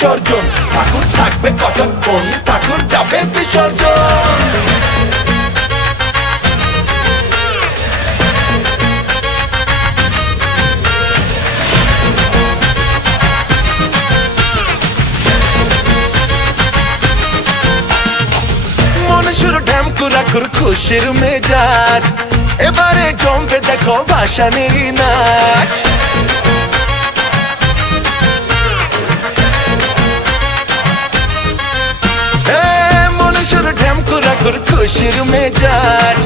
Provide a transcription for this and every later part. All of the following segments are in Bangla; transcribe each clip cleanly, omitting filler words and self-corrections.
বিসর্জন। ঠাকুর থাকবে কতক্ষণ, ঠাকুর যাবে বিসর্জন। মনে শুরু ঢ্যামকুরাকুর খুশির মেজাজ, এবারে জমবে দেখো ভাসানেরই নাচ। মনে শুরু ঢ্যামকুরাকুর খুশির মেজাজ,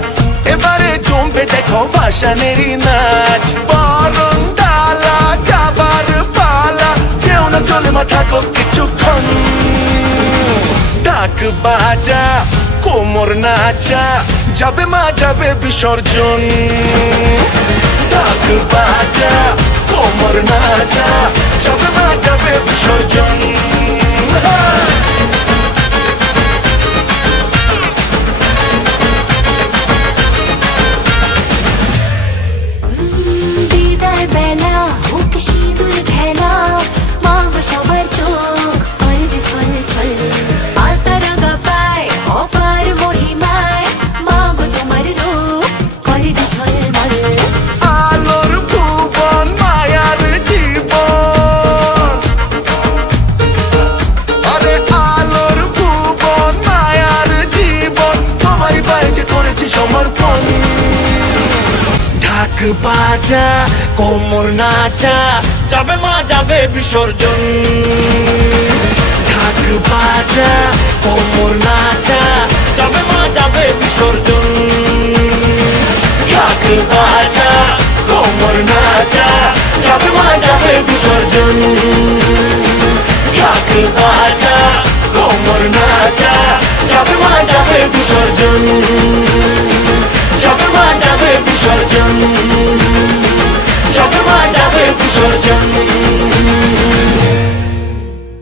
এবারে জমবে দেখো ভাসানেরই নাচ। বরং ডালা যাবার পালা, যেও না চলে মা থাকো কিছুক্ষণ। ডাক বাজা কোমর নাচা, যাবে মা যাবে বিসর্জন। ডাক বাজা কোমর নাচা, যাবে মা যাবে বিসর্জন। বিদায় বেলা হোক সিঁদুর খেলা, মা সবার চোখ করে যে ছল ছল। পাতা রাঙা পায় অপার মহিমায়, মা গো তোমার রূপ করে যে ঝলমল। আলোর ভুবন মায়ার জীবন, আরে আলোর ভুবন মায়ার জীবন, তোমার পায়ে যে করেছি সমর্পণ। ঢাক বাজা কোমর নাচা, যাবে মা যাবে বিসর্জন। ঢাক বাজা কোমর নাচা, যাবে মা যাবে বিসর্জন। ঢাক বাজা কোমর নাচা, যাবে মা যাবে বিসর্জন। ঢাক বাজা কোমর নাচা, যাবে মা যাবে বিসর্জন। যাবে মা যাবে বিসর্জন।